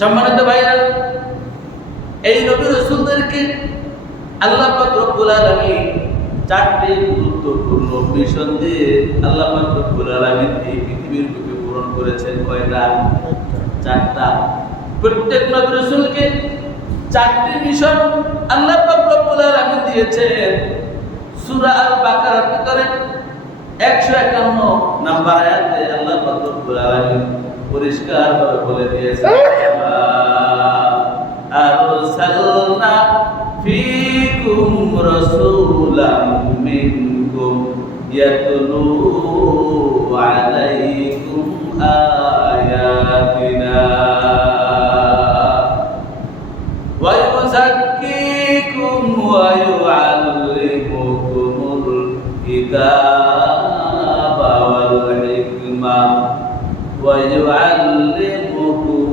সম্মানিত ভাইরা, এই নবী রাসূলদেরকে আল্লাহ পাক রব্বুল আলামিন চারটি গুরুত্বপূর্ণ মিশন দিয়ে আল্লাহ পাক রব্বুল আলামিন এই পৃথিবীর বুকে পূরণ করেছেন। কয়টা? চারটা। প্রত্যেক নবী রাসূলকে চারটি মিশন আল্লাহ পাক রব্বুল আলামিন দিয়েছেন। সূরা আল বাকারার ভিতরে 151 নাম্বার আয়াতে আল্লাহ পাক রব্বুল আলামিন পরিষ্কারভাবে বলে দিয়েছেন, আরসালনা ফীকুম রাসূলাম মিনকুম ইয়াতলু আলাইকুম আয়াতিনা ওয়া ইউযাক্কিকুম ওয়া ইউআল্লিমুকুমুল কিতাবা ওয়াল হিকমা ওয়া ইউআল্লিমুকুম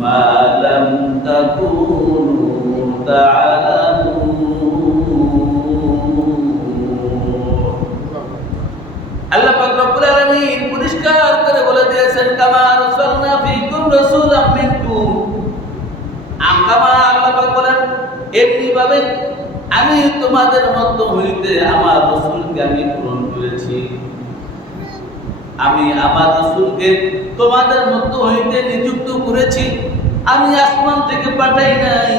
মা লাম তাকুনু আল্লাহ পাক রব্বুল আলামিন পরিষ্কার করে বলে দিয়েছেন, কামা আরসালনা ফীকুম রাসূলাম মিনকুম। কামা আল্লাহ পাক বলেন, এমনি ভাবে আমি তোমাদের মধ্য হইতে আমার রাসূলকে আমি প্রেরণ করেছি। আমি আমার রাসূলকে তোমাদের মধ্য হইতে নিযুক্ত করেছি। আমি আসমান থেকে পাঠাই নাই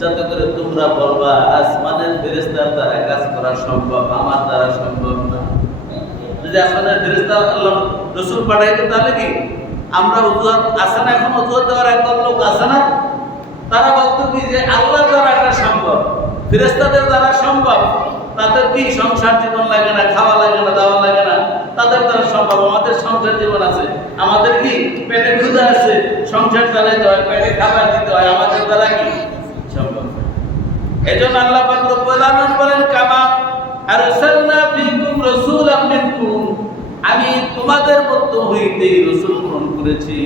যাতে করে তোমরা বলবা আসমানের ফেরেশতার দ্বারা কাজ করা সম্ভব, আমার দ্বারা সম্ভব না। যদি আসমানের ফেরেশতা আল্লাহ রাসূল পাঠাইতো তাহলে কি আমরা অজুহাত আছে না? এখন অজুহাত দেওয়ার একদল লোক আছে না, তারা বলতো কি যে আল্লাহর দ্বারা এটা সম্ভব, ফেরেশতাদের দ্বারা সম্ভব। তাদের কি সংসার জীবন লাগে না, খাওয়া লাগে না, দাওয়া লাগে না, তাদের দ্বারা সম্ভব। আমাদের সংসার জীবন আছে, আমাদের কি পেটে ক্ষুধা আছে, সংসার চালাইতে হয়, পেটে খাবার দিতে হয়, আমাদের দ্বারা কি সম্ভব? এজন্য আল্লাহ পাক রব্বুল আলামিন বলেন, কামা আরসালনা ফীকুম রাসূলাম মিনকুম। আমি তোমাদের মধ্য হইতে রাসূল প্রেরণ করেছি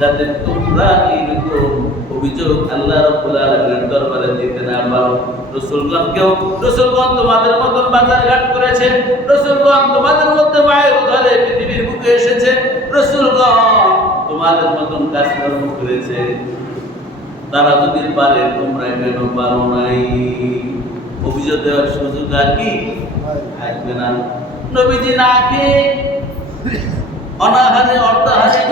যাতে তোমরা এইরকম অভিযোগ আল্লাহ রাব্বুল আলামিনের দরবারে দিতে না পারো। রাসূলগণ তোমাদের মতন বাজার ঘাট করেছে, রাসূলগণ তোমাদের মধ্যে মায়ের উদরে পৃথিবীর বুকে এসেছে, রাসূলগণ তোমাদের মতন কাজকর্ম করেছে। তারা যদি পারে তোমরা কেন পারো নাই? অভিযোগ দেওয়ার সুযোগ আর কি থাকবে না। নবীজি না খেয়ে অনাহারে অর্ধাহারে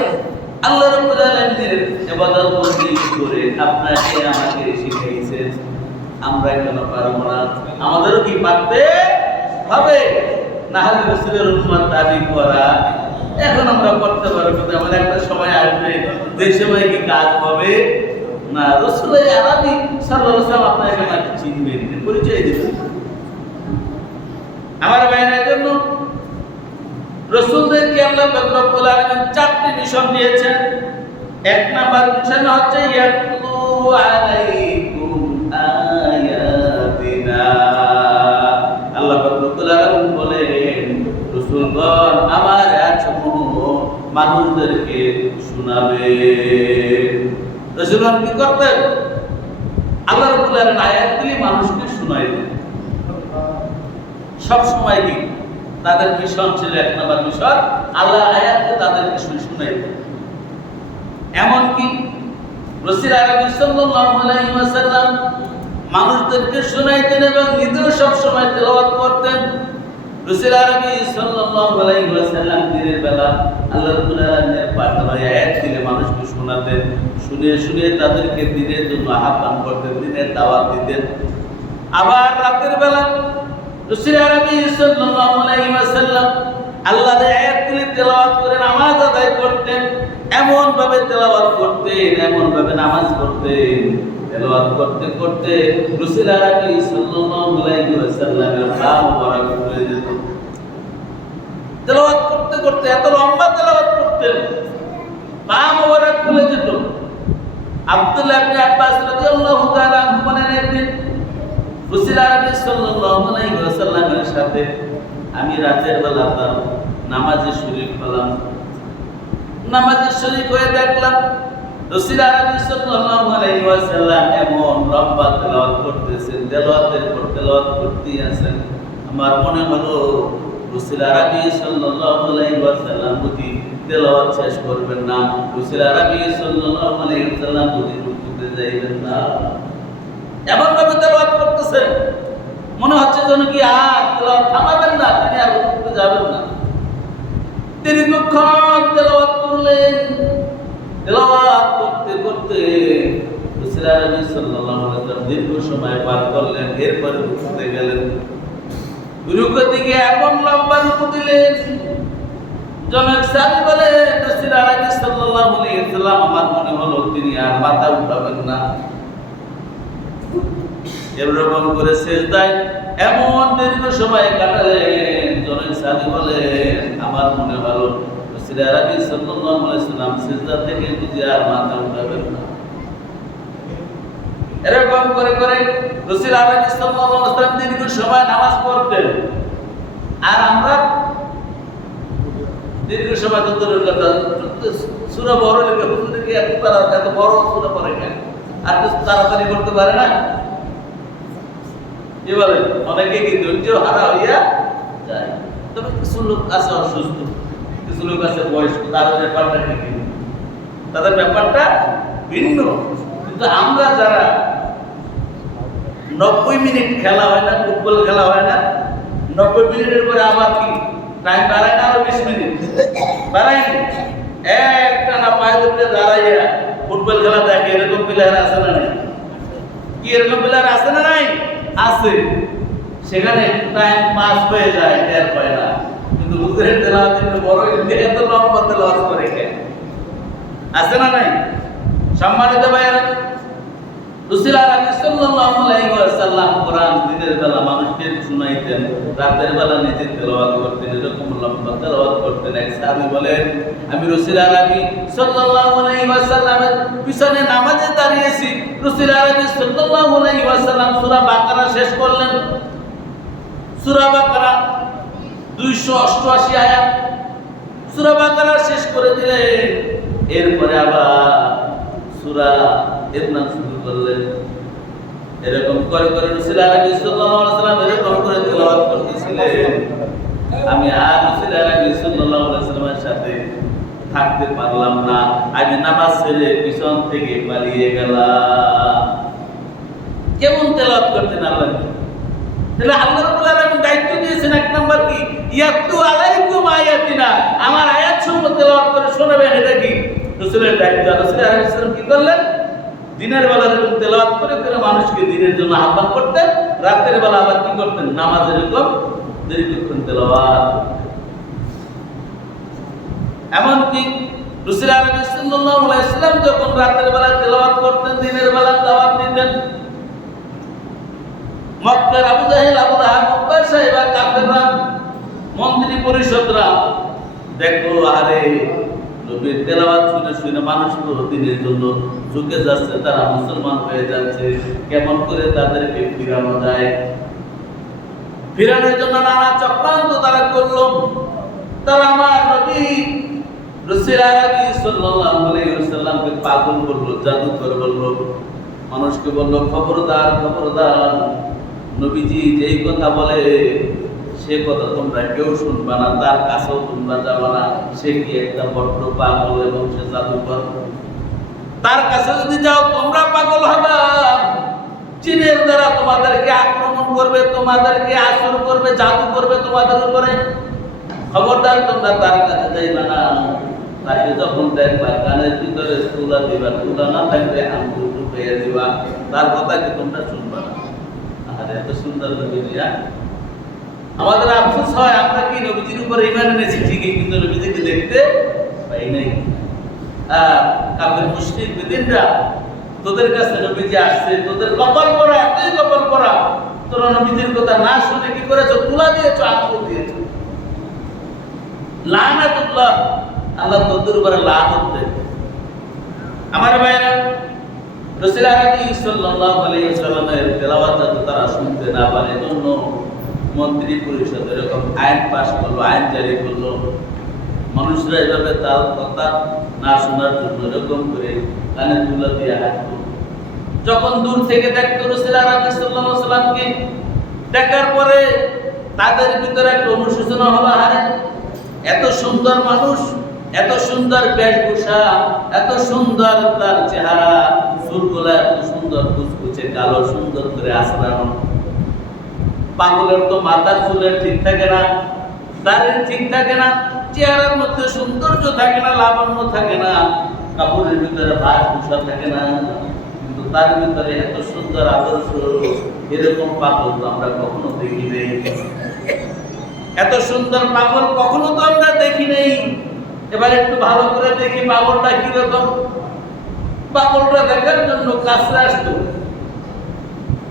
আল্লাহ রাব্বুল আলামিনের ইবাদত বন্দেগি করে আপনাকে আমাকে শিখাইছেন। আমরা কেন পারবো না? আমাদেরও কি পারতে হবে? না হলে রাসূলের উম্মত দাবি করা এখন আমরা করতে পারবো না। এমন একটা সময় আসবে যে সময় কি কাজ হবে না। রাসূলের আরবি সাল্লাল্লাহু আলাইহি ওয়াসাল্লাম আপনাকে আমাকে চিনবেন, পরিচয় দিবেন। আমার ভাইয়ের জন্য রাসূলদেরকে আল্লাহ পাক রব্বুল আলামিন চারটি মিশন দিয়েছেন। এক নাম্বার মিশন হচ্ছে ইয়াতলু আলাইকুম আয়াতিনা। আল্লাহ পাক রব্বুল আলামিন বলেন, রাসূলগণ আমার আয়াতসমূহ মানুষদেরকে শোনাবেন। রাসূলগণ কি করতেন? আল্লাহ রাব্বুল আলামিন আয়াতগুলি মানুষকে শোনাইতেন। সব সময় কি তাদের মিশন ছিল, এক নাম্বার মিশন আল্লাহ আয়াতকে তাদেরকে শোনাইতেন। এমনকি রাসূল আরবি সাল্লাল্লাহু আলাইহি ওয়াসাল্লাম মানুষদেরকে শোনাইতেন এবং নিজেও সব সময় তেলাওয়াত করতেন। রাসূল আরবি সাল্লাল্লাহু আলাইহি ওয়াসাল্লাম দিনের বেলা আল্লাহ রাব্বুল আলামিনের পাঠানো আয়াত দিলে মানুষকে শোনাতেন, শুনিয়ে শুনিয়ে তাদেরকে দিনের জন্য আহ্বান করতেন, দিনের দাওয়াত দিতেন। আবার রাতের বেলা রাসূল আরবি সাল্লাল্লাহু আলাইহি ওয়াসাল্লাম আল্লাহর আয়াতগুলি তেলাওয়াত করে নামাজ আদায় করতেন। এমন ভাবে তেলাওয়াত করতেন, এমন ভাবে নামাজ পড়তেন, তেলাওয়াত করতে করতে রাসূল আরবি সাল্লাল্লাহু আলাইহি ওয়াসাল্লামের পা মোবারক খুলে যেত। তেলাওয়াত করতে করতে এত লম্বা তেলাওয়াত করতেন, পা মোবারক খুলে যেত। আব্দুল্লাহ ইবনে আব্বাস রাদিয়াল্লাহু তাআলা আনহু বলেন, একদিন রাসূল আরবি সাল্লাল্লাহু আলাইহি ওয়াসাল্লামের সাথে আমি রাতের বেলা তার নামাজে শরীক হলাম। নামাজে শরীক হয়ে দেখলাম রাসূল আরবি সাল্লাল্লাহু আলাইহি ওয়াসাল্লাম এমন লম্বা তেলাওয়াত করতেছেন, তেলাওয়াতের পর তেলাওয়াত করতেই আছেন। আমার মনে হলো রাসূল আরবি সাল্লাল্লাহু আলাইহি ওয়াসাল্লাম বুঝি তেলাওয়াত শেষ করবেন না, রাসূল আরবি সাল্লাল্লাহু আলাইহি ওয়াসাল্লাম যদি রুকুতে যাইবেন না। এমন ভাবে তেলাওয়াত করতেছেন মনে হচ্ছে যেন কি আর তেলাওয়াত থামাবেন না, তিনি আর রুকুতে যাবেন না। দীর্ঘক্ষণ তেলাওয়াত করলেন, তেলাওয়াত করতে করতে রাসূল আরবি সাল্লাল্লাহু আলাইহি ওয়াসাল্লাম দীর্ঘ সময় পার করলেন। এরপরে রুকুতে গেলেন। রুকুতে গিয়ে এমন লম্বা রুকু দিলেন, জনক সাহাবী বলেন রাসূল আরবি সাল্লাল্লাহু আলাইহি ওয়াসাল্লাম আমার মনে হলো তিনি আর মাথা উঠাবেন না। এরকম করে সিজদায় এমন দীর্ঘ সময় কাটালেন, জনক সাহাবী বলেন আমার মনে হলো রাসূল আরবি সাল্লাল্লাহু আলাইহি ওয়াসাল্লাম সিজদা থেকে বুঝি আর মাথা উঠাবেন না। এরকম করে করে রাসূল আরবি সাল্লাল্লাহু আলাইহি ওয়াসাল্লাম দীর্ঘ সময় নামাজ পড়তেন। আর আমরা দীর্ঘ সময় তো দূরের কথা, সূরা বড় লেখা হুজুরে কি এত বড় সূরা পড়ে কেন? আর তো তাড়াতাড়ি করতে পারে না। কি বলেন? অনেকে কি ধৈর্য হারা হইয়া যায়। তবে কিছু লোক আছে অসুস্থ, কিছু লোক আছে বয়স্ক, তাদের ব্যাপারটা কি, তাদের ব্যাপারটা ভিন্ন। কিন্তু আমরা যারা 90 মিনিট খেলা হয় না, ফুটবল খেলা হয় না, 90 মিনিটের পরে আবার কি টাইম বাড়ায় না, আরো 20 মিনিট বাড়ায়নি, একটা না পায়ে উপরে দাঁড়াইয়া ফুটবল খেলা দেখে, এরকম প্লেয়ার আছে না নাই? কি এরকম প্লেয়ার আছে না নাই? আছে। সেখানে টাইম পাস হয়ে যায়, টের পায় না। কিন্তু হুজুরের তেলাওয়াত একটু বড়, এত লম্বা তেলাওয়াত করে কেন? আছে না নাই? সম্মানিত ভাইয়েরা, রাসূল আরবি সাল্লাল্লাহু আলাইহি ওয়াসাল্লাম কোরআন দিনের বেলা মানুষকে শুনাইতেন, রাতের বেলা নিজে তেলাওয়াত করতেন, এরকম লম্বা তেলাওয়াত করতেন। এক সাহাবী বলেন আমি রাসূল আরবি সাল্লাল্লাহু আলাইহি ওয়াসাল্লামের পিছনে নামাজে দাঁড়িয়েছি, রাসূল আরবি সাল্লাল্লাহু আলাইহি ওয়াসাল্লাম সূরা বাকারা শেষ করলেন। সূরা বাকারা 288 আয়াত, সূরা বাকারা শেষ করে দিলেন। এরপরে আবার সূরা ইমরান শুরু করলেন। এরকম করে করে রাসূল আরবি সাল্লাল্লাহু আলাইহি ওয়াসাল্লাম এরকম করে তেলাওয়াত করতেছিলেন। আমি আর রাসূল আরবি সাল্লাল্লাহু আলাইহি ওয়াসাল্লামের সাথে থাকতে পারলাম না, আমি নামাজ ছেড়ে পিছন থেকে পালিয়ে গেলাম। কেমন তেলাওয়াত করতেন আল্লাহ! তাহলে আল্লাহ রাব্বুল আলামিন দায়িত্ব দিয়েছেন এক নাম্বার কি, ইয়াতলু আলাইকুম আয়াতিনা, আমার আয়াত সমূহ তেলাওয়াত করে শোনাবেন। এটা কি রাসূলের দায়িত্ব। রাসূল আলাইহিস সালাম কি করলেন? দিনের বেলা এরকম তেলাওয়াত করে করে মানুষকে দিনের জন্য আহ্বান করতেন, রাতের বেলা আবার কি করতেন? নামাজের এরকম দীর্ঘক্ষণ তেলাওয়াত। এমনকি রাসূল আলাইহিস সাল্লাল্লাহু আলাইহি ওয়াসাল্লাম যখন রাতের বেলা তেলাওয়াত করতেন, দিনের বেলা দাওয়াত দিতেন, মক্কার আবু জাহেল, আবু লাহাব, উতবা সাহেবা, কাফেররা, মন্ত্রী পরিষদরা দেখো আরে নবীর তেলাওয়াত শুনে শুনে মানুষ তো দিনের জন্য ঝুঁকে যাচ্ছে, তারা মুসলমান হয়ে যাচ্ছে, কেমন করে তাদেরকে ফিরানো যায়। ফিরানোর জন্য নানা চক্রান্ত তারা করলো। তারা আমার নবী রাসূল আরবি সাল্লাল্লাহু আলাইহি ওয়াসাল্লামকে পাগল বললো, জাদুকর বললো, মানুষকে বললো খবরদার খবরদার, নবীজি যেই কথা বলে সে কথা তোমরা কেউ শুনবা না, তার কাছেও তোমরা যাবা না। সে কি একটা বড্ড পাগল এবং সে জাদুকর, তার কাছে যদি যাও তোমরা পাগল হবা, জিনের দ্বারা তোমাদেরকে আক্রমণ করবে, তোমাদেরকে আসর করবে, জাদু করবে তোমাদের উপরে। খবরদার তোমরা তার কাছে যাইবা না। তাকে যখন দেখবা কানের ভিতরে তুলা দিবা, তুলা না থাকলে আঙ্গুল ঢুকাইয়া দিবা, তার কথা কি তোমরা শুনবা না। আর এত সুন্দর নবীজি। আমাদের আফসোস হয় আমরা কি নবীজির উপরে ঈমান এনেছি ঠিকই, কিন্তু নবীজিকে দেখতে পাই নাই। কাফের মুশরিক বেদিনরা তোদের কাছে নবীজি আসছে, তোদের কপাল পড়া, এতই কপাল পড়া, তোরা নবীজির কথা না শুনে কি করেছো? তুলা দিয়েছো, আঙ্গুল দিয়েছো। লানাতুল্লাহ, আল্লাহ তোদের উপরে লানত দেয়। আমার ভাইরা, রাসূল আরবি সাল্লাল্লাহু আলাইহি ওয়াসাল্লামের তেলাওয়াত যাতে তারা শুনতে না পারে, এজন্য মন্ত্রী পরিষদ এরকম আইন পাস করলো, আইন জারি করলো। মানুষরা এভাবে তার কথা না শোনার জন্য এরকম করে কানে তুলা দিয়ে হাঁটতো। যখন দূর থেকে দেখতো রাসূল আরবি সাল্লাল্লাহু আলাইহি ওয়াসাল্লামকে, দেখার পরে তাদের ভিতরে একটা অনুশোচনা হলো, আরে এত সুন্দর মানুষ, এত সুন্দর বেশভূষা, এত সুন্দর তার চেহারা, চুলগুলো এত সুন্দর কুচকুচে কালো, সুন্দর করে আঁচড়ানো। পাগলের তো মাথার চুলের ঠিক থাকে না, দাড়ির ঠিক থাকে না, চেহারার মধ্যে সৌন্দর্য থাকে না, লাবণ্য থাকে না, কাপড়ের ভিতরে ভাষভূষা থাকে না, কিন্তু তার ভিতরে এত সুন্দর আদর্শ। এরকম পাগল তো আমরা কখনো দেখি নেই, এত সুন্দর পাগল কখনো তো আমরা দেখি নেই। এবার একটু ভালো করে দেখি পাগলটা কিরকম। পাগলটা দেখার জন্য কাছে আসতো,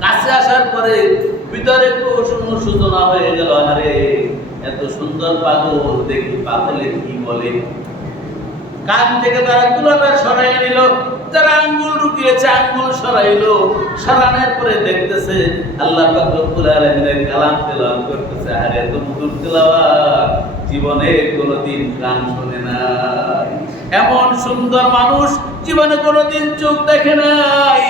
কাছে আসার পরে ভিতরে একটু সূচনা হয়ে গেল, আরে এত সুন্দর পাগল, দেখি পাগলে কি বলে। কান থেকে তারা তুলাটা সরাই নিল, যারা আঙ্গুল ঢুকিয়েছে আঙ্গুল সরাইলো, সরানোর পরে দেখতেছে আল্লাহ পাক রব্বুল আলামিনের কালাম তেলাওয়াত করতেছে। আরে এত মধুর তেলাওয়াত জীবনে কোনোদিন কান শুনে নাই, এমন সুন্দর মানুষ জীবনে কোনোদিন চোখ দেখে নাই,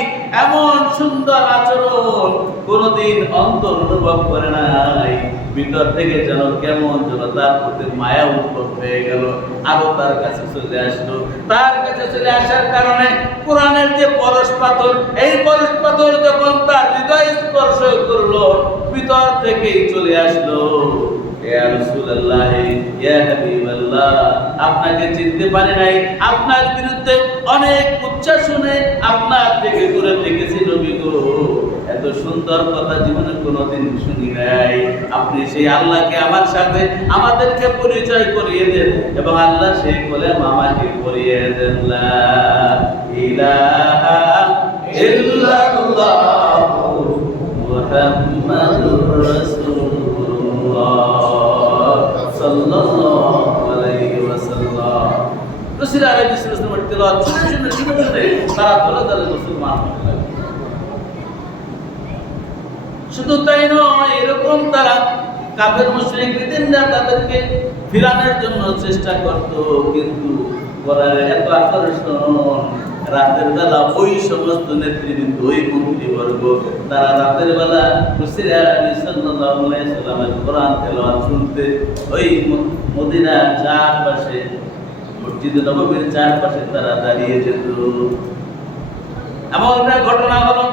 এমন সুন্দর আচরণ কোনোদিন অন্তর অনুভব করে নাই। ভিতর থেকে যেন কেমন যেন তার প্রতি মায়া উৎপন্ন হয়ে গেল, আরো তার কাছে চলে আসলো। তার কাছে চলে আসার কারণে কোরআনের যে পরশ পাথর, এই পরশ পাথর যখন তার হৃদয় স্পর্শ করলো, ভিতর থেকেই চলে আসলো, ইয়া রাসূলুল্লাহ, ইয়া হাবিবাল্লাহ, আপনাকে চিনতে পারি নাই, আপনার বিরুদ্ধে অনেক উচ্চাস শুনে আপনার থেকে দূরে থেকেছি নবী গো, এত সুন্দর কথা জীবনে কোনোদিন শুনি নাই। আপনি সেই আল্লাহকে আমার সাথে আমাদেরকে পরিচয় করিয়ে দেন, এবং আল্লাহ সেই কলেম আমাকে করিয়ে দেন, লা ইলাহা ইল্লাল্লাহু মুহাম্মাদুর রাসূলুল্লাহ সাল্লাল্লাহু আলাইহি ওয়াসাল্লাম। রাসূল আলাইহিস সালামের তেলাওয়াত শুনে তারা দলে দলে মুসলমান হয়ে গেল। শুধু তাই নয়, এরকম তারা কাফের মুশরিক বিদিনরা তাদেরকে ফিরানোর জন্য চেষ্টা করত, কিন্তু কোরআনের এত আকর্ষণ, রাতের বেলা ওই সমস্ত নেতৃবৃন্দ, ওই মন্ত্রীবর্গ, তারা রাতের বেলা রাসূল সাল্লাল্লাহু আলাইহি ওয়াসাল্লামের কোরআন তেলাওয়াত শুনতে ওই মদিনার চারপাশে, মসজিদে নববীর চারপাশে তারা দাঁড়িয়ে যেত। এমন একটা ঘটনা হলো,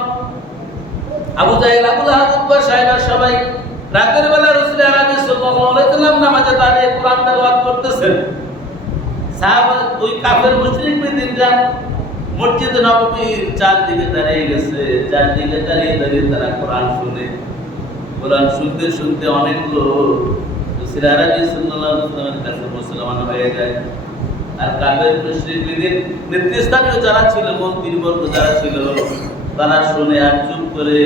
আবু জাহেল, আবু লাহাব, উতবা সাহেবা সবাই রাতের বেলা রাসূল সাল্লাল্লাহু আলাইহি ওয়াসাল্লাম নামাজে দাঁড়িয়ে কোরআন তেলাওয়াত করতেছেন। সাহাবা ওই কাফের মুশরিক বিদিনরা মসজিদে নববীর চারদিকে দাঁড়িয়ে গেছে, চারদিকে দাঁড়িয়ে দাঁড়িয়ে তারা কোরআন শুনে। কোরআন শুনতে শুনতে অনেক লোক রাসূল সাল্লাল্লাহু আলাইহি ওয়াসাল্লামের কাছে মুসলমান হয়ে যায়। আর কাফের মুশরিক বিদিন নেতৃস্থানীয় যারা ছিল, মন্ত্রীবর্গ যারা ছিল, তারা শুনে আর চুপ করে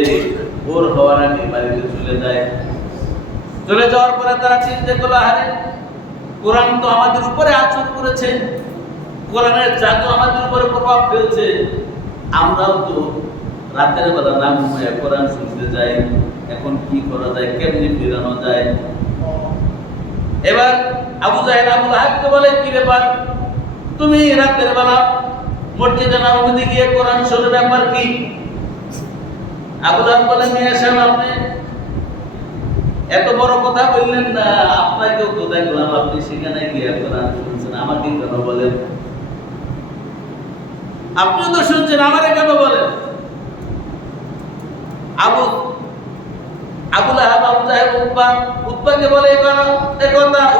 ভোর হওয়ার আগে বাড়িতে চলে যায়। চলে যাওয়ার পরে তারা চিন্তা করলো, আরে কোরআন তো আমাদের উপরে আচরণ করেছে, কোরআনের জাদু আমাদের উপরে প্রভাব ফেলছে, আমরাও তো রাতের বেলা না ঘুমিয়ে কোরআন শুনতে যাই, এখন কি করা যায়, কেমনি ফিরানো যায়। এবার আবু জাহেল আবু লাহাবকে বলে, কি ব্যাপার, তুমি রাতের বেলা মসজিদে নববীতে গিয়ে কোরআন শোনার ব্যাপার কি? আবু লাহাব বলে, মিয়া সাহেব, আপনি এত বড় কথা বললেন না, আপনাকেও তো দেখলাম আপনি সেখানে গিয়ে কোরআন শুনছেন, আমাকে কেন বলেন? আপনিও তো শুনছেন, আমারে কেন বলেন? আবু লাহাব, আবু জাহেল, উতবাকে বলে একথা।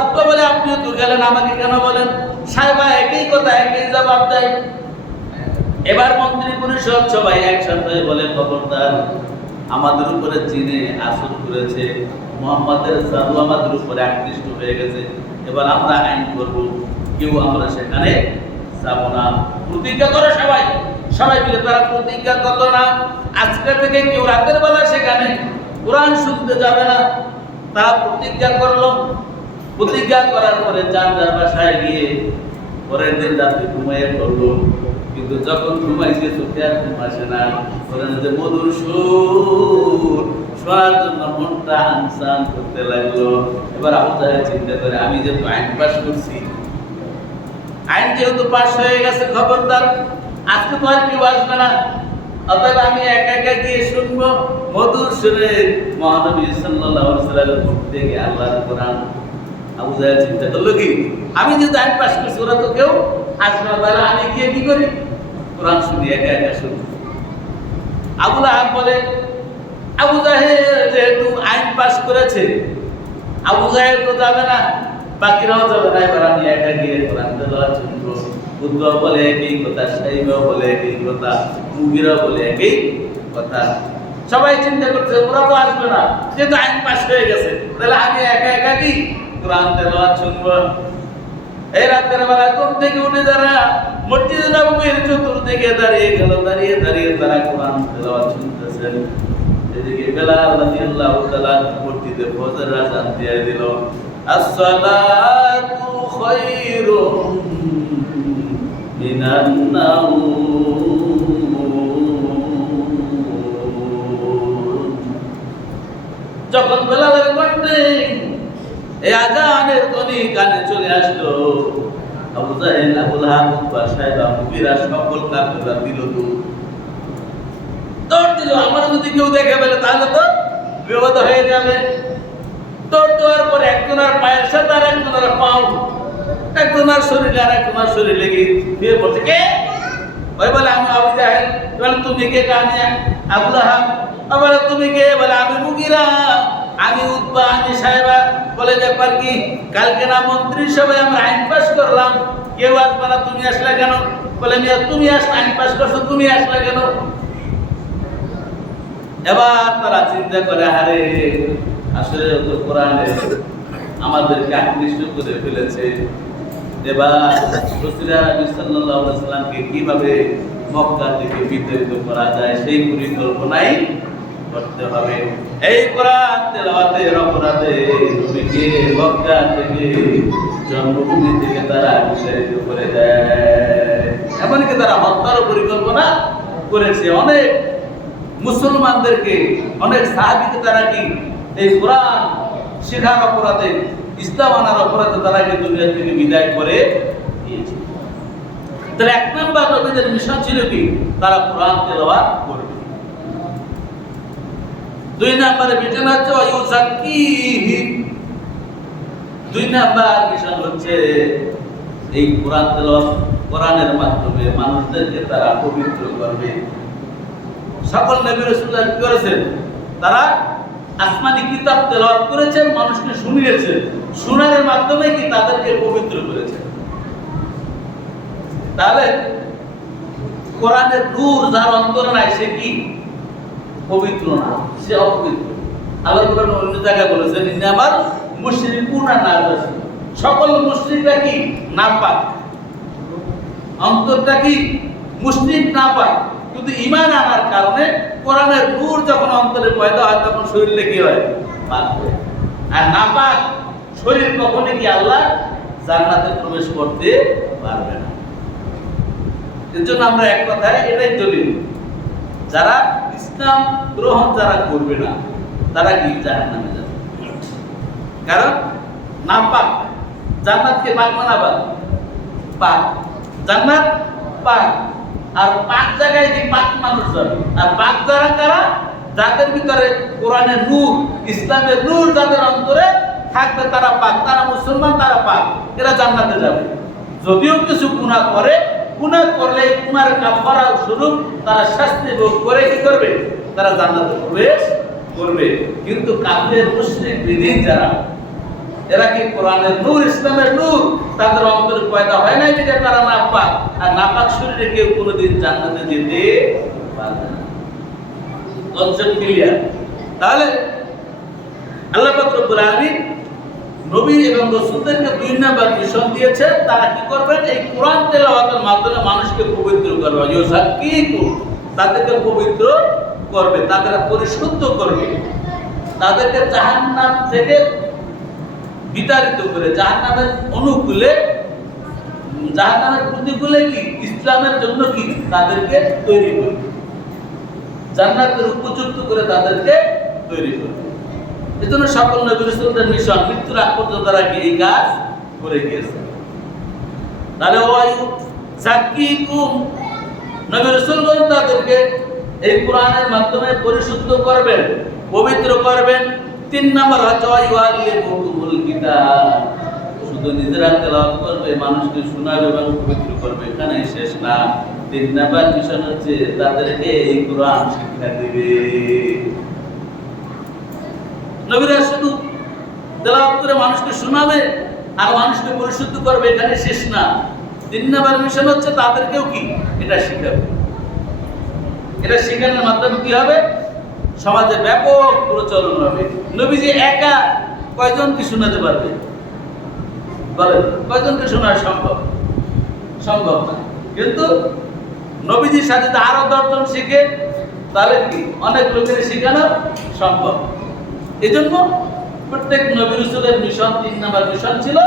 উতবা বলে, আপনিও তো গেলেন, আমাকে কেন বলেন? সাহেবা একই কথা, একই জবাব দেয়। এবার মন্ত্রী পরিষদ সবাই একসাথে বলে, খবরদার, আমাদের উপরে জিনে আসর করেছে, মুহাম্মাদের জাদু আমাদের উপরে আকৃষ্ট হয়ে গেছে, এবার আমরা আইন করব, কেউ আমরা সেখানে যাব না। প্রতিজ্ঞা করো সবাই। সবাই মিলে তারা প্রতিজ্ঞা করলো, না, আজকে থেকে কেউ রাতের বেলা সেখানে কোরআন শুনতে যাবে না। তারা প্রতিজ্ঞা করলো। প্রতিজ্ঞা করার পরে যার যার বাসায় গিয়ে পরের দিন রাতে ঘুমিয়ে পড়লো। কিন্তু যখন ঘুমাইছে চোখে আর ঘুম আসে না, কোরআনের যে মধুর সুর শোনার জন্য মনটা আনসান করতে লাগলো। এবার আবু জাহেল চিন্তা করে, আমি যেহেতু আইন পাস করছি, আইন যেহেতু পাস হয়ে গেছে, খবরদার, আজকে তো আর কেউ আসবে না, অতএব আমি একা একা গিয়ে শুনবো মধুর সুরে মহানবী সাল্লাল্লাহু আলাইহি ওয়াসাল্লামের মুখ থেকে আল্লাহর কোরআন। আবু জাহেল চিন্তা করলো কি, আমি যদি আইন পাস করছি ওরা তো কেউ আসবে না, তাহলে আমি গিয়ে কি করি, কোরআন শুনি, একা একা শুনি। আবু লাহাব বলে, আবু জাহেল যেহেতু আইন পাস করেছে, আবু জাহেল তো যাবে না, বাকিরাও যাবে না, এবার আমি একা গিয়ে কোরআন তেলাওয়াত শুনবো। উদ্বা বলে একই কথা, সাইবাও বলে একই কথা, মুগিরাও বলে একই কথা। সবাই চিন্তা করছে ওরা তো আসবে না, যেহেতু আইন পাস হয়ে গেছে, তাহলে আমি একা একা কি কোরআন তেলাওয়াত শুনবো। এই রাতের বেলা ঘুম থেকে উঠে যারা মসজিদে নববীর চতুর্দিকে দাঁড়িয়ে গেল, দাঁড়িয়ে দাঁড়িয়ে তারা কোরআন তেলাওয়াত শুনতেছেন। এদিকে বেলাল রাদিয়াল্লাহু তাআলা মসজিদে ফজর আযান দিয়ে দিল, আসসালাতু খায়রুম মিনান নাওম। যখন বেলালের কণ্ঠে এই আযানের ধ্বনি কানে চলে আসলো, আবু জাহেল, আবু লাহাব, উতবা, সাইবা, মুগীরা সকল কাফেররা দিল দৌড় দিল। আমার যদি কেউ দেখে ফেলে তাহলে তো বিপদ হয়ে যাবে। দৌড় দেওয়ার পর একজনের পায়ের সাথে আর একজনের পাও, একজনের শরীরে আর একজনের শরীরে লেগে দিয়ে পড়ছে। কে? ওই বলে আমি আবু জাহেল। বলে তুমি কে? কানে আবু লাহাব। আবার তুমি কে? বলে আমি মুগীরা, আমি উতবা, আমি সাইবা। বলে ব্যাপার কি? কালকে না মন্ত্রী সভায় আমরা আইন পাস করলাম, কেউ আসবে না, তুমি আসলে কেন? বলে মিয়া তুমি আসলে আইন পাস করছো, তুমি আসলে কেন? এবার তারা চিন্তা করে, আরে আসলে তো কোরআনে আমাদেরকে আকৃষ্ট করে ফেলেছে। এবার রাসূল আরবি সাল্লাল্লাহু আলাইহি ওয়াসাল্লামকে কিভাবে মক্কা থেকে বিতাড়িত করা যায় সেই পরিকল্পনাই করতে হবে। এই কোরআন তেলাওয়াতের অপরাধে নবীকে মক্কা থেকে, জন্মভূমি থেকে তারা বিতাড়িত করে দেয়। এমনকি তারা হত্যার পরিকল্পনা করেছে। অনেক মুসলমানদেরকে, অনেক সাহাবীকে তারা কি এই কোরআন শেখার অপরাধে, ইসলাম আনার অপরাধে তারা কি দুনিয়া থেকে বিদায় করে দিয়েছে। তাহলে এক নম্বর নবীদের মিশন ছিল কি, তারা কোরআন তেলাওয়াত করবে। দুই নম্বরে মিশন হচ্ছে ওয়ায়ুযাক্কিহিম। দুই নম্বর মিশন হচ্ছে এই কোরআন তেলাওয়াত, কোরআনের মাধ্যমে মানুষদেরকে তারা পবিত্র করবে। সকল নবী রাসূলরা কি করেছেন? তারা আসমানি কিতাব তেলাওয়াত করেছেন, মানুষকে শুনিয়েছেন, শোনার মাধ্যমে কি তাদেরকে পবিত্র করেছেন। তাহলে কোরআনের নূর যার অন্তরে নাই সে কি পবিত্র না, সে অপবিত্র। আল্লাহ কোরআন অন্য জায়গায় বলেছেন, ইন্নামাল মুশরিকুনা নাজাস। সকল মুশরিকরা কি নাপাক, অন্তরটা কি মুশরিক নাপাক। কিন্তু ঈমান আনার কারণে কোরআনের নূর যখন অন্তরে পয়দা হয় তখন শরীরে কি হয়? পাক হয়। আর নাপাক শরীর কখনো কি আল্লাহ জান্নাতে প্রবেশ করতে পারবে না। এর জন্য আমরা এক কথায় এটাই দলিল, যারা ইসলাম গ্রহণ যারা করবে না তারা কি জাহান্নামে যাবে। কারণ নাপাক, জান্নাতকে পাক বানাবা, পাক জান্নাত পাক। আর পাক জায়গায় যে পাক মানুষ যাবে। আর পাক যারা কারা? যাদের ভিতরে কোরআনের নূর, ইসলামের নূর যাদের অন্তরে থাকবে তারা পাক, তারা মুসলমান, তারা পাক, এরা জান্নাতে যাবে। যদিও কিছু গুনাহ করে, গুনাহ করলে গুনার কাফারা স্বরূপ তারা শাস্তি ভোগ করে কি করবে? তারা জান্নাতে প্রবেশ করবে। কিন্তু কাফের মুশরিক বিদীন যারা, এরা কি কোরআনের নূর, ইসলামের নূর তাদের অন্তরে পয়দা হয় নাই যে তারা নাপাক। আর নাপাক শরীরে কেউ কোনোদিন জান্নাতে যেতে পারবে না। Concept clear? তাহলে আল্লাহ পাক রব্বুল আলামিন নবী এবং রাসূলদেরকে দুই নাম্বার মিশন দিয়েছে। তারা কি করবেন? এই কোরআন তেলাওয়াতের মাধ্যমে মানুষকে পবিত্র করবে। ইউযাক্কিকুম, তাদেরকে পবিত্র করবে, তাদের পরিশুদ্ধ করবে, তাদেরকে জাহান্নাম থেকে বিতাড়িত করে জাহান্নামের অনুকূলে, জাহান্নামের প্রতিকূলে কি ইসলামের জন্য কি তাদেরকে তৈরি করবে, জান্নাতের উপযুক্ত করে তাদেরকে তৈরি করবে। এজন্য সকল নবী রাসূলদের মিশন মৃত্যুর আগ পর্যন্ত তারা কি এই কাজ করে গিয়েছে। তাহলে ওয়ায়ুযাক্কিকুম, নবী রাসূলগণ তাদেরকে এই কোরআনের মাধ্যমে পরিশুদ্ধ করবেন, পবিত্র করবেন। তিন নম্বর হচ্ছে ওয়ায়ুআল্লিমুকুমুল কিতাব, শুধু নিজেরা তেলাওয়াত করবে, মানুষকে শোনাবে এবং পবিত্র করবে, এখানে শেষ না। 3 নাম্বার মিশন হচ্ছে তাদেরকে এই কোরআন শিক্ষা দিবে। নবীরা শুধু তেলাওয়াত করে মানুষকে শোনাবে আর মানুষকে পরিশুদ্ধ করবে, এখানে শেষ না। 3 নাম্বার মিশন হচ্ছে তাদেরকেও কি এটা শিখাবে। এটা শিখানোর মাধ্যমে কি হবে? সমাজে ব্যাপক প্রচলন হবে। নবীজি একা কয়জনকে শোনাতে পারবে? বলেন, কয়জনকে শোনা সম্ভব? সম্ভব না। কিন্তু নবীজির সাথে যদি আরো 10 জন শিখে, তাহলে কি অনেক লোকের শেখানো সম্ভব। এই জন্য প্রত্যেক নবী রাসূলের মিশন, 3 নাম্বার মিশন ছিল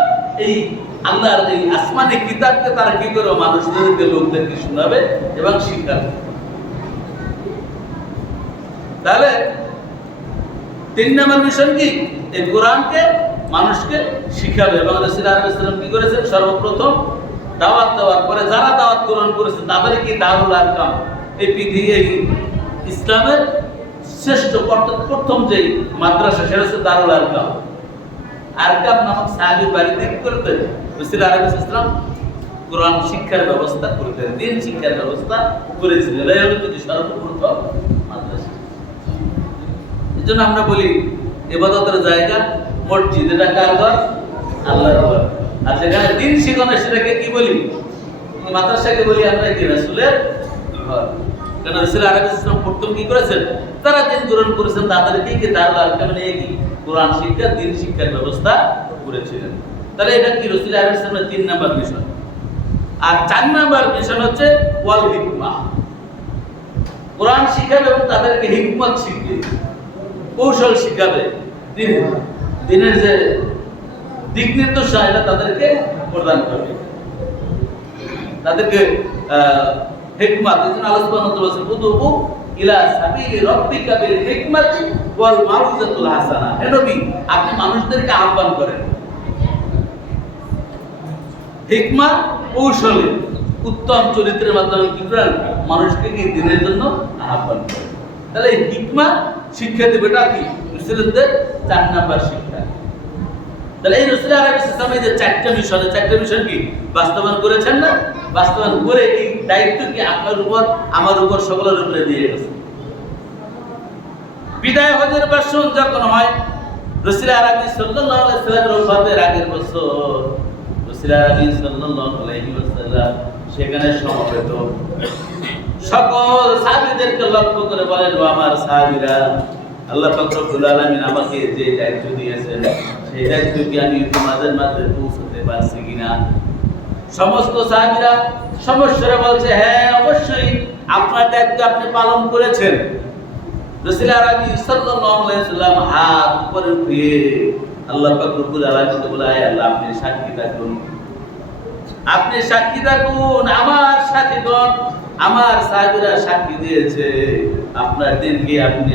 এই আল্লাহর এই আসমানি কিতাবকে তারা কি করে মানুষদেরকে, লোকদেরকে শোনাবে এবং শিখাবে। তাহলে 3 নাম্বার মিশন কি? এই কোরআনকে মানুষকে শিখাবে। এবং রাসূল সাল্লাল্লাহু আলাইহি ওয়াসাল্লাম কি করেছেন? সর্বপ্রথম দাওয়াত দেওয়ার পরে যারা দাওয়াত গ্রহণ করেছে তাদের কি দারুল আরকাম, এই পৃথিবী ইসলামের শ্রেষ্ঠ প্রথম যে মাদ্রাসা, সেটা হচ্ছে দারুল আরকাম। আরকাম নামক সাহাবীর বাড়িতে কি করতেন? রাসূল সাল্লাল্লাহু আলাইহি ওয়াসাল্লাম কোরআন শিক্ষার ব্যবস্থা করতেন, দিন শিক্ষার ব্যবস্থা করেছিলেন। এই হলো যদি সর্বপ্রথম মাদ্রাসা। এই জন্য আমরা বলি ইবাদতের জায়গা মসজিদ, এটা কার ঘর? আল্লাহর ঘর। আর যেখানে দিন শিখানো সেটাকে কি বলি? মাদ্রাসাকে বলি আমরা কি? রাসূলের ঘর। কারণ রাসূল সাল্লাল্লাহু আলাইহি ওয়াসাল্লাম প্রথম কি করেছেন? তারা দিন গ্রহণ করেছেন, তাদেরকে কি দারুল আরকাম নিয়ে কি কোরআন শিক্ষা, দিন শিক্ষার ব্যবস্থা করেছিলেন। তাহলে এটা কি রাসূল সাল্লাল্লাহু আলাইহি ওয়াসাল্লামের 3 নাম্বার মিশন। আর 4 নাম্বার মিশন হচ্ছে ওয়াল হিকমা। কোরআন শিখাবে এবং তাদেরকে হিকমত শিখাবে, কৌশল শিখাবে, দিনের যে দিক নির্দেশনা এটা তাদেরকে প্রদান করবে, তাদেরকে হিকমত। এই জন্য আল্লাহ সুবহানাহু ওয়া তাআলা বলেছেন, উদউ ইলা সাবিলি রাব্বিকা বিল হিকমাতি ওয়াল মাউইজাতুল হাসানা। হে নবী, আপনি মানুষদেরকে আহ্বান করেন হিকমা, কৌশলে, উত্তম চরিত্রের মাধ্যমে কি করেন? মানুষকে কি দিনের জন্য আহ্বান করেন। তাহলে এই হিকমা শিক্ষা দেবে, এটা কি রাসূলদের 4 নাম্বার শিক্ষা। তাহলে এই রাসূল আলাইহিস সালামের যে 4টা মিশন, 4টা মিশন কি বাস্তবায়ন করেছেন না? বাস্তবায়ন করে এই দায়িত্ব কি আপনার উপর, আমার উপর, সকলের উপরে দিয়ে গেছে। বিদায় হজের ভাষণ যখন হয়, রাসূল আরবি সাল্লাল্লাহু আলাইহি ওয়াসাল্লামের ওফাতের আগের বছর রাসূল আরবি সাল্লাল্লাহু আলাইহি ওয়াসাল্লাম সেখানে সমবেত সকল সাহাবীদেরকে লক্ষ্য করে বলেন, ও আমার সাহাবীরা, আল্লাহ পাক রব্বুল আলামিন আমাকে যে দায়িত্ব দিয়েছেন, সেই দায়িত্ব কি আমি তোমাদের মাঝে পৌঁছাতে পারছি কিনা? সমস্ত সাহাবীরা সমস্যারে বলছে, হ্যাঁ অবশ্যই আপনার দায়িত্ব আপনি পালন করেছেন। রাসূল আরবি সাল্লাল্লাহু আলাইহি ওয়াসাল্লাম হাত উপরে উঠিয়ে আল্লাহ পাক রব্বুল আলামিনকে বলে, আল্লাহ আপনি সাক্ষী থাকুন, আপনি সাক্ষী থাকুন, আমার সাথীগণ, আমার সাহাবীরা সাক্ষী দিয়েছে আপনার দিনকে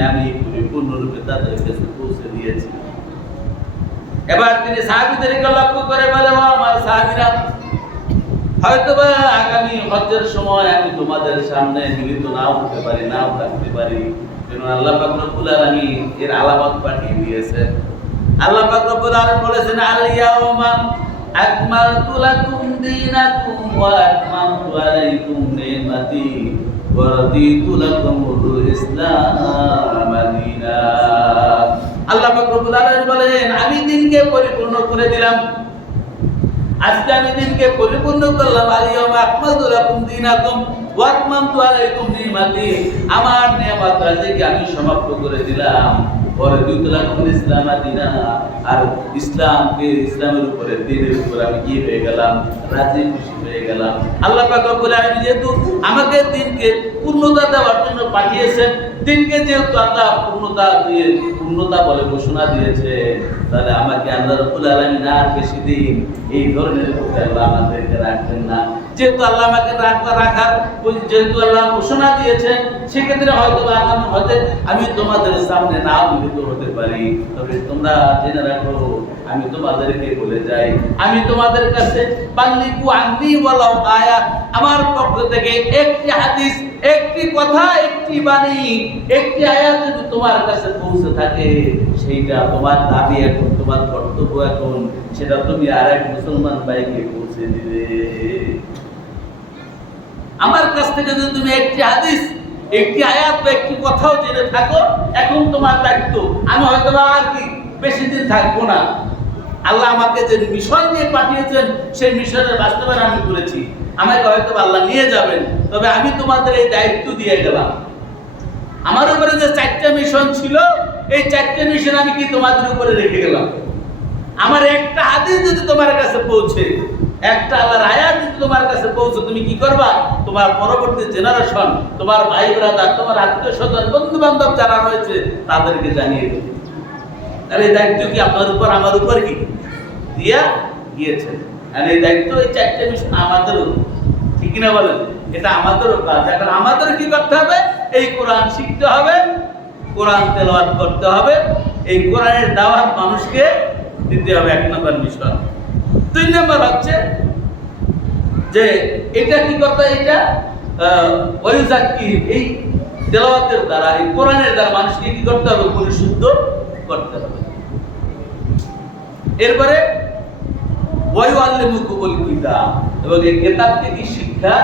আমি পরিপূর্ণরূপে তাদের কাছে পৌঁছে দিয়েছি। এবার তিনি সাহাবীদেরকে লক্ষ্য করে বলে, ও আমার সাহাবীরা, হয়তোবা আগামী হজ্জের সময় আমি তোমাদের সামনে মিলিত নাও হতে পারি, নাও থাকতে পারি, কারণ আল্লাহ পাক রব্বুল আলামিন এর আলামত পাঠিয়ে দিয়েছেন। আল্লাহ পাক রব্বুল আলামিন বলেছেন, আল ইয়াউমা আকমালতু লাকুম দীনাকুম ওয়া আতমামতু আলাইকুম নি'মাতি ওয়া রাদিতু লাকুমুল ইসলাম দীনান। আল্লাহ পাক রব্বুল আলামিন বলেন, আমি দিনকে পরিপূর্ণ করে দিলাম, আজকে আমি দিনকে পরিপূর্ণ করলাম। আল ইয়াউমা আকমালতু লাকুম দীনাকুম ওয়া আতমামতু আলাইকুম নি'মাতি, আমার নিয়ামত রাজিকে আমি সমাপ্ত করে দিলাম। ইসলাম আর ইসলামকে, ইসলামের উপরে, দ্বীনের উপরে আমি কি হয়ে গেলাম? রাজি খুশি হয়ে গেলাম। আল্লাহ পাক রব্বুল আলামিন যেহেতু আমাকে দিনকে পূর্ণতা দেওয়ার জন্য পাঠিয়েছেন, দিনকে যেহেতু আল্লাহ পূর্ণতা বলে ঘোষণা দিয়েছে, তাহলে আমাকে আল্লাহ রব্বুল আলামিন আর বেশি দিন এই ধরনের আল্লাহ আমাদেরকে রাখবেন না। যেহেতু আল্লাহ আমাকে রাখার যেহেতু আল্লাহ ঘোষণা দিয়েছেন, সেক্ষেত্রে হয়তো আগামী হতে আমি তোমাদের সামনে না মিলিত হতে পারি, তবে তোমরা জেনে রাখো, আমি তোমাদেরকে বলে যাই, আমি তোমাদের কাছে বাল্লিগু আন্নি ওয়ালাউ আয়া, আমার পক্ষ থেকে একটি হাদিস, একটি কথা, একটি একটি বাণী, একটি আয়াত যদি তোমার কাছে পৌঁছে থাকে, সেইটা তোমার দাবি এখন, তোমার কর্তব্য এখন, সেটা তুমি আরেক মুসলমান ভাইকে পৌঁছে দিবে। আমার কাছ থেকে যদি তুমি একটি হাদিস, একটি আয়াত বা একটি কথাও জেনে থাকো, এখন তোমার দায়িত্ব। আমি হয়তো আর কি বেশি দিন থাকবো না, আল্লাহ আমাকে যে মিশন দিয়ে পাঠিয়েছেন সেই মিশনের বাস্তবায়ন আমি করেছি, আমাকে হয়তো আল্লাহ নিয়ে যাবেন, তবে আমি তোমাদের এই দায়িত্ব দিয়ে গেলাম। আমার উপরে যে 4টা মিশন ছিল, এই 4টা মিশন আমি কি তোমাদের উপরে রেখে গেলাম। আমার একটা হাদিস যদি তোমার কাছে পৌঁছে, একটা আল্লাহর আয়াত যদি তোমার কাছে পৌঁছে, তুমি কি করবা? তোমার পরবর্তী জেনারেশন, তোমার ভাই ব্রাদার, তোমার আত্মীয় স্বজন, বন্ধু বান্ধব যারা রয়েছে তাদেরকে জানিয়ে দেবে। তাহলে এই দায়িত্ব কি আপনার উপর, আমার উপর কি দিয়া গিয়েছে? আর এই দায়িত্ব, এই 4টা মিশন আমাদেরও, ঠিক না বলেন? এটা আমাদেরও কাজ। এখন আমাদের কি করতে হবে? এই কোরআন শিখতে হবে, কোরআন তেলাওয়াত করতে হবে, এই কোরআনের দাওয়াত মানুষকে দিতে হবে, 1 নম্বর মিশন। 2 নম্বর হচ্ছে যে এটা কি করতে, এটা ওয়াইজাক্কি, এই তেলাওয়াতের দ্বারা, এই কোরআনের দ্বারা মানুষকে কি করতে হবে? পরিশুদ্ধ করতে হবে। এরপরে ওয়ায়ুআল্লিমুকুমুল কিতাব, এবং এই কিতাবকে কি শিক্ষা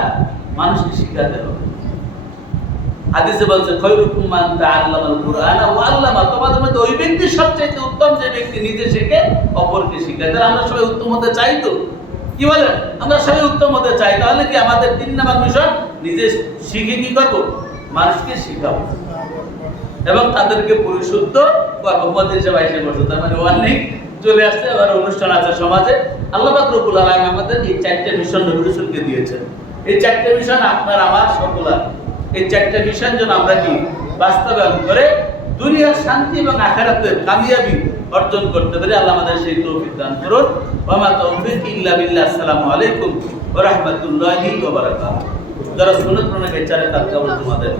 মানুষকে শিখাতে হবে। হাদিসে বলছে খায়রুকুম মান তাআল্লামাল কুরআনা ওয়া আল্লামা, তোমাদের মধ্যে ওই ব্যক্তি সবচেয়ে উত্তম যে ব্যক্তি নিজে শিখে অপরকে শিখায়। তাহলে আমরা সবাই উত্তম হতে চাই তো, কি বলেন? আমরা সবাই উত্তম হতে চাই। তাহলে কি আমাদের 3 নম্বর মিশন, নিজে শিখে কি করব? মানুষকে শিখাবো এবং তাদেরকে পরিশুদ্ধ করব। মাদ্রাসা 22 বছর, তার মানে ওয়ার্নিং চলে আসছে, আবার অনুষ্ঠান আছে সমাজে। আল্লাহ পাক রব্বুল আলামিন আমাদের এই 4টা মিশন নবী রাসূলকে দিয়েছেন। এই 4টা মিশন আপনার আমার সকলের, এই 4টা মিশন যেন আমরা কি বাস্তবায়ন করে দুনিয়ার শান্তি এবং আখিরাতের কামিয়াবি অর্জন করতে পারি। আল্লাহ আমাদের সেই তৌফিক দান করুন। ওয়া মা তাওফীক ইল্লা বিল্লাহ। আসসালামু আলাইকুম ওয়া রাহমাতুল্লাহি ওয়া বারাকাতুহু। যারা সুন্নাত প্রণয় বিচারে কাজ করবে তোমাদের